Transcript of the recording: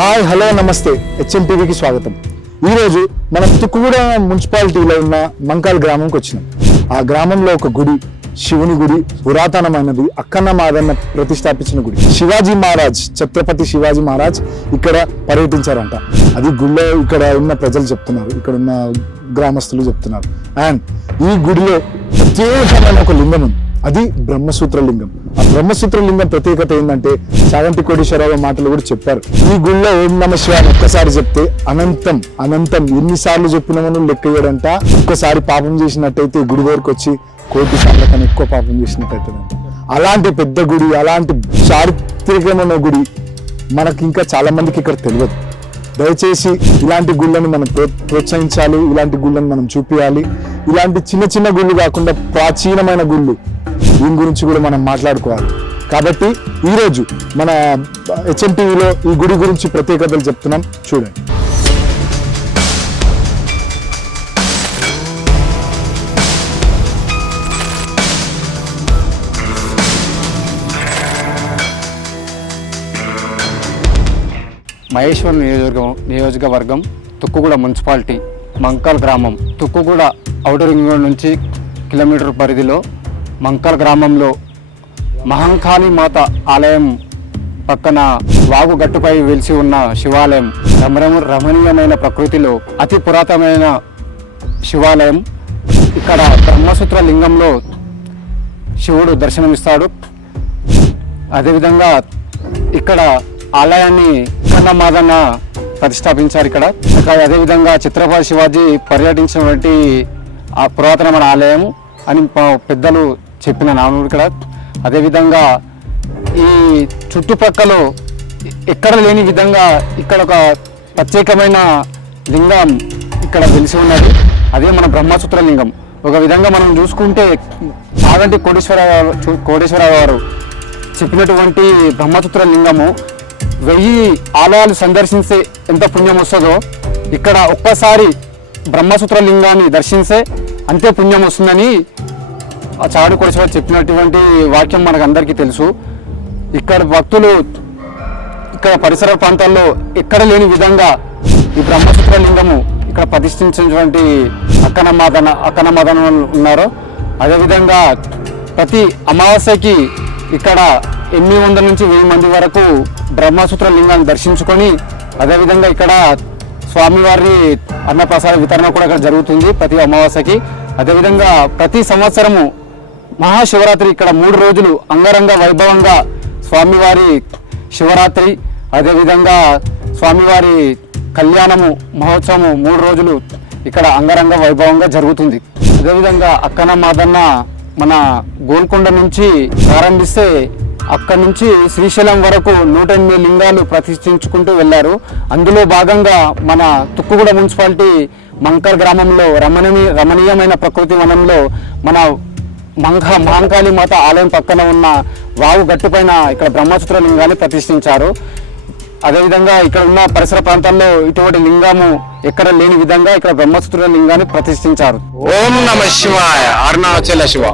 Hi hello నమస్తే. HM టీవీకి స్వాగతం. ఈరోజు మనం తుక్కుగూడ మున్సిపాలిటీలో ఉన్న మంకాల్ గ్రామంకి వచ్చినాం. ఆ గ్రామంలో ఒక గుడి శివుని గుడి పురాతనమైనది అక్కన్న మాదన్న ప్రతిష్టాపించిన గుడి. శివాజీ మహారాజ్ ఛత్రపతి శివాజీ మహారాజ్ ఇక్కడ పర్యటించారంట. అది గుడిలో ఇక్కడ ఉన్న ప్రజలు చెప్తున్నారు ఇక్కడ ఉన్న గ్రామస్తులు చెప్తున్నారు. అండ్ ఈ గుడిలో ప్రత్యేకమైన ఒక లింగం ఉంది. అది బ్రహ్మసూత్ర లింగం. ఆ బ్రహ్మసూత్ర లింగం ప్రత్యేకత ఏంటంటే చాగంటి కోటేశ్వరరావు మాటలు కూడా చెప్పారు. ఈ గుళ్ళో ఓం నమ శివాయ ఒక్కసారి చెప్తే అనంతం అనంతం ఎన్నిసార్లు చెప్పినామని లెక్క వేయడంట ఒక్కసారి పాపం చేసినట్టయితే గుడి దగ్గరకు వచ్చి కోటి సార్లు కన్నా ఎక్కువ పాపం చేసినట్టయితే అలాంటి పెద్ద గుడి అలాంటి చారిత్రకమైన గుడి మనకి ఇంకా చాలా మందికి ఇక్కడ తెలియదు. దయచేసి ఇలాంటి గుళ్ళను మనం ప్రోత్సహించాలి ఇలాంటి గుళ్ళను మనం చూపించాలి ఇలాంటి చిన్న చిన్న గుళ్ళు కాకుండా ప్రాచీనమైన గుళ్ళు దీని గురించి కూడా మనం మాట్లాడుకోవాలి. కాబట్టి ఈరోజు మన హెచ్ఎం టీవీలో ఈ గుడి గురించి ప్రత్యేకతలు చెప్తున్నాం. చూడండి. మహేశ్వరం నియోజకవర్గం నియోజకవర్గం తుక్కుగూడ మున్సిపాలిటీ మంకాల్ గ్రామం. తుక్కుగూడ ఔటర్ రింగ్ రోడ్ నుంచి కిలోమీటర్ పరిధిలో మంకర్ గ్రామంలో మహంకాళి మాత ఆలయం పక్కన వాగు గట్టుపై వెలిసి ఉన్న శివాలయం రమరము రమణీయమైన ప్రకృతిలో అతి పురాతనమైన శివాలయం. ఇక్కడ బ్రహ్మసూత్ర లింగంలో శివుడు దర్శనమిస్తాడు. అదేవిధంగా ఇక్కడ ఆలయాన్ని కన్నమాదన్న ప్రతిష్టాపించారు ఇక్కడ. అదేవిధంగా చిత్రపతి శివాజీ పర్యటించినటువంటి ఆ పురాతనమైన ఆలయం అని పెద్దలు చెప్పిన నానుడు ఇక్కడ అదేవిధంగా ఈ చుట్టుపక్కల ఎక్కడ లేని విధంగా ఇక్కడ ఒక ప్రత్యేకమైన లింగం ఇక్కడ వెలిసి ఉన్నది. అదే మన బ్రహ్మసూత్ర లింగం. ఒక విధంగా మనం చూసుకుంటే చాగంటి కోటేశ్వర కోటేశ్వర గారు చెప్పినటువంటి బ్రహ్మసూత్ర లింగము వెయ్యి ఆలయాలు సందర్శించే ఎంత పుణ్యం వస్తుందో ఇక్కడ ఒక్కసారి బ్రహ్మసూత్ర లింగాన్ని దర్శించే అంతే పుణ్యం వస్తుందని ఆ చాడు కోటేశ్వర చెప్పినటువంటి వాక్యం మనకు అందరికీ తెలుసు. ఇక్కడ భక్తులు ఇక్కడ పరిసర ప్రాంతాల్లో ఎక్కడ లేని విధంగా ఈ బ్రహ్మసూత్ర లింగము ఇక్కడ ప్రతిష్ఠించినటువంటి అక్కన మాదన అక్కన ఉన్నారు అదేవిధంగా ప్రతి అమావాస్యకి ఇక్కడ ఎనిమిది వందల నుంచి వెయ్యి మంది వరకు బ్రహ్మసూత్ర లింగాన్ని దర్శించుకొని అదేవిధంగా ఇక్కడ స్వామివారి అన్నప్రసాద వితరణ కూడా ఇక్కడ జరుగుతుంది ప్రతి అమావాస్యకి. అదేవిధంగా ప్రతి సంవత్సరము మహాశివరాత్రి ఇక్కడ మూడు రోజులు అంగరంగ వైభవంగా స్వామివారి శివరాత్రి అదేవిధంగా స్వామివారి కళ్యాణము మహోత్సవము మూడు రోజులు ఇక్కడ అంగరంగ వైభవంగా జరుగుతుంది. అదేవిధంగా అక్కన మాదన్న మన గోల్కొండ నుంచి ప్రారంభిస్తే అక్కడి నుంచి శ్రీశైలం వరకు నూట ఎనిమిది లింగాలు ప్రతిష్ఠించుకుంటూ వెళ్ళారు. అందులో భాగంగా మన తుక్కుగూడ మున్సిపాలిటీ మంకర్ గ్రామంలో రమణీయ రమణీయమైన ప్రకృతి వనంలో మన మంగ మహంకాళి మాత ఆలయం పక్కన ఉన్న వాగు గట్టుపైన ఇక్కడ బ్రహ్మసూత్ర లింగాన్ని ప్రతిష్ఠించారు. అదేవిధంగా ఇక్కడ ఉన్న పరిసర ప్రాంతాల్లో ఇటువంటి లింగము ఎక్కడ లేని విధంగా ఇక్కడ బ్రహ్మసూత్ర లింగాన్ని ప్రతిష్ఠించారు. ఓం నమ శివాయ. అరుణాచల శివ.